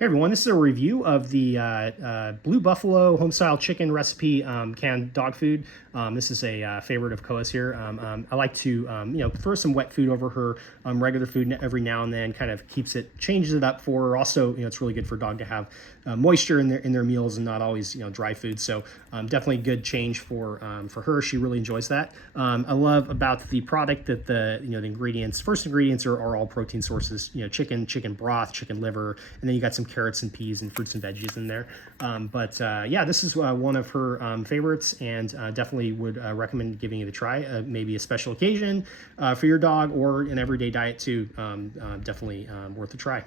Hey everyone, this is a review of the Blue Buffalo Homestyle chicken recipe canned dog food. This is a favorite of Koa's here. I like to throw some wet food over her regular food every now and then. Kind of changes it up for her. Also, it's really good for a dog to have moisture in their meals and not always dry food. So definitely a good change for her. She really enjoys that. I love about the product that the ingredients. First ingredients are all protein sources. Chicken broth, chicken liver, and then you got some carrots and peas and fruits and veggies in there. Yeah, this is one of her favorites, and definitely would recommend giving it a try. Maybe a special occasion for your dog or an everyday diet too. Definitely worth a try.